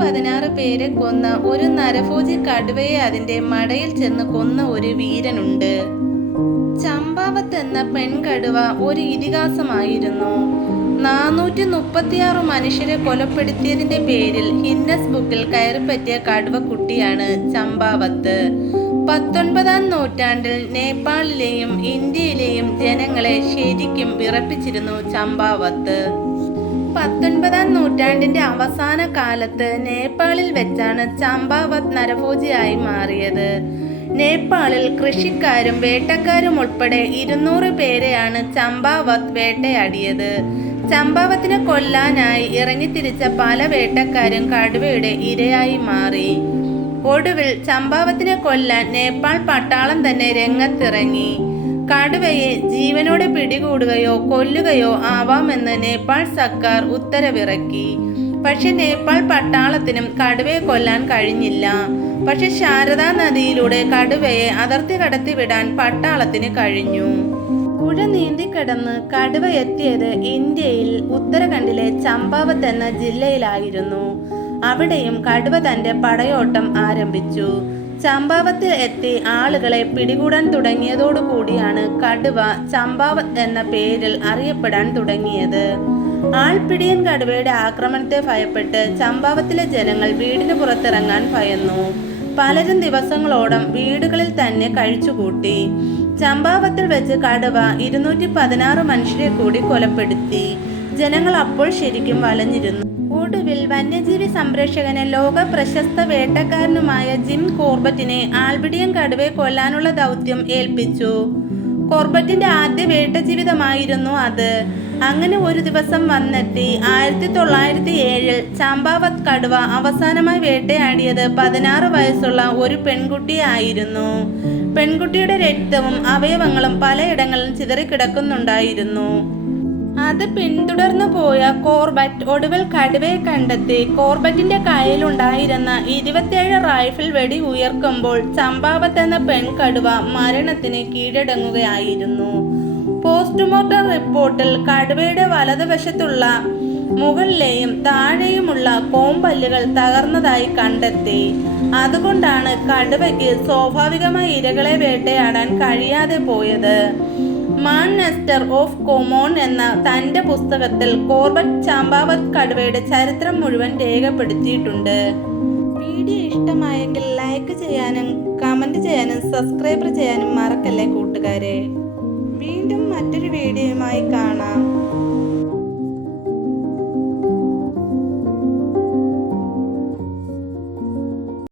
പതിനാറ് പേരെ കൊന്ന ഒരു നരഭോജി കടുവയെ അതിന്റെ മടയിൽ ചെന്ന് കൊന്ന ഒരു വീരനുണ്ട്. ചമ്പാവത്ത് എന്ന പെൺകടുവ ഒരു ഇതിഹാസമായിരുന്നു. നാനൂറ്റി മുപ്പത്തിയാറ് മനുഷ്യരെ കൊലപ്പെടുത്തിയതിന്റെ പേരിൽ ഹിന്നസ് ബുക്കിൽ കയറിപ്പറ്റിയ കടുവ കുട്ടിയാണ് ചമ്പാവത്ത്. പത്തൊൻപതാം നൂറ്റാണ്ടിൽ നേപ്പാളിലെയും ഇന്ത്യയിലെയും ജനങ്ങളെ ശരിക്കും വിറപ്പിച്ചിരുന്നു ചമ്പാവത്ത്. പത്തൊൻപതാം നൂറ്റാണ്ടിന്റെ അവസാന കാലത്ത് നേപ്പാളിൽ വെച്ചാണ് ചമ്പാവത് നരഭോജിയായി മാറിയത്. നേപ്പാളിൽ കൃഷിക്കാരും വേട്ടക്കാരും ഉൾപ്പെടെ ഇരുന്നൂറ് പേരെയാണ് ചമ്പാവത് വേട്ടയാടിയത്. ചമ്പാവത്തിനെ കൊല്ലാനായി ഇറങ്ങിത്തിരിച്ച പല വേട്ടക്കാരും കടുവയുടെ ഇരയായി മാറി. ഒടുവിൽ ചമ്പാവത്തിനെ കൊല്ലാൻ നേപ്പാൾ പട്ടാളം തന്നെ രംഗത്തിറങ്ങി. കടുവയെ ജീവനോടെ പിടികൂടുകയോ കൊല്ലുകയോ ആവാമെന്ന് നേപ്പാൾ സർക്കാർ ഉത്തരവിറക്കി. പക്ഷെ നേപ്പാൾ പട്ടാളത്തിനും കടുവയെ കൊല്ലാൻ കഴിഞ്ഞില്ല. പക്ഷെ ശാരദാ നദിയിലൂടെ കടുവയെ അതിർത്തി കടത്തിവിടാൻ പട്ടാളത്തിന് കഴിഞ്ഞു. പുഴ നീന്തിക്കിടന്ന് കടുവ എത്തിയത് ഇന്ത്യയിൽ ഉത്തരാഖണ്ഡിലെ ചമ്പാവത്ത് എന്ന ജില്ലയിലായിരുന്നു. അവിടെയും കടുവ തന്റെ പടയോട്ടം ആരംഭിച്ചു. ചമ്പാവത്തിൽ എത്തി ആളുകളെ പിടികൂടാൻ തുടങ്ങിയതോടുകൂടിയാണ് കടുവ ചമ്പാവത്ത് എന്ന പേരിൽ അറിയപ്പെടാൻ തുടങ്ങിയത്. ആൾപിടിയൻ കടുവയുടെ ആക്രമണത്തെ ഭയപ്പെട്ട് ചമ്പാവത്തിലെ ജനങ്ങൾ വീടിന് പുറത്തിറങ്ങാൻ ഭയന്നു. പലരും ദിവസങ്ങളോളം വീടുകളിൽ തന്നെ കഴിച്ചുകൂട്ടി. ചമ്പാവത്തിൽ വെച്ച് കടുവ ഇരുന്നൂറ്റി പതിനാറ് മനുഷ്യരെ കൂടി കൊലപ്പെടുത്തി. ജനങ്ങൾ അപ്പോൾ ശരിക്കും വലഞ്ഞിരുന്നു. ഒടുവിൽ വന്യജീവി സംരക്ഷകന് ലോക പ്രശസ്ത വേട്ടക്കാരനുമായ ജിം കോർബറ്റിനെ ആൽബിഡിയൻ കടുവയെ കൊല്ലാനുള്ള ദൗത്യം ഏൽപ്പിച്ചു. കോർബറ്റിന്റെ ആദ്യ വേട്ട ജീവിതമായിരുന്നു അത്. അങ്ങനെ ഒരു ദിവസം വന്നെത്തി. ആയിരത്തി തൊള്ളായിരത്തി ഏഴിൽ ചാമ്പാവത് കടുവ അവസാനമായി വേട്ടയാടിയത് പതിനാറ് വയസ്സുള്ള ഒരു പെൺകുട്ടിയായിരുന്നു. പെൺകുട്ടിയുടെ രക്തവും അവയവങ്ങളും പലയിടങ്ങളിലും ചിതറിക്കിടക്കുന്നുണ്ടായിരുന്നു. അത് പിന്തുടർന്നു പോയ കോർബറ്റ് ഒടുവിൽ കടുവയെ കണ്ടെത്തി കോർബറ്റിന്റെ കയ്യിലുണ്ടായിരുന്ന ഇരുപത്തിയേഴ് റൈഫിൾ വെടി ഉയർക്കുമ്പോൾ ചമ്പാവത്ത് എന്ന പെൺകടുവ മരണത്തിന് കീഴടങ്ങുകയായിരുന്നു. പോസ്റ്റ്മോർട്ടം റിപ്പോർട്ടിൽ കടുവയുടെ വലതുവശത്തുള്ള മുകളിലെയും താഴെയുമുള്ള കോമ്പല്ലുകൾ തകർന്നതായി കണ്ടെത്തി. അതുകൊണ്ടാണ് കടുവയ്ക്ക് സ്വാഭാവികമായി ഇരകളെ വേട്ടയാടാൻ കഴിയാതെ പോയത്. മാൻ നെസ്റ്റർ ഓഫ് കൊമോൺ എന്ന തന്റെ പുസ്തകത്തിൽ കോർബറ്റ് ചാമ്പാവത് കടുവയുടെ ചരിത്രം മുഴുവൻ രേഖപ്പെടുത്തിയിട്ടുണ്ട്. വീഡിയോ ഇഷ്ടമായെങ്കിൽ ലൈക്ക് ചെയ്യാനും കമന്റ് ചെയ്യാനും സബ്സ്ക്രൈബ് ചെയ്യാനും മറക്കല്ലേ കൂട്ടുകാരെ. വീണ്ടും മറ്റൊരു വീഡിയോയുമായി കാണാം.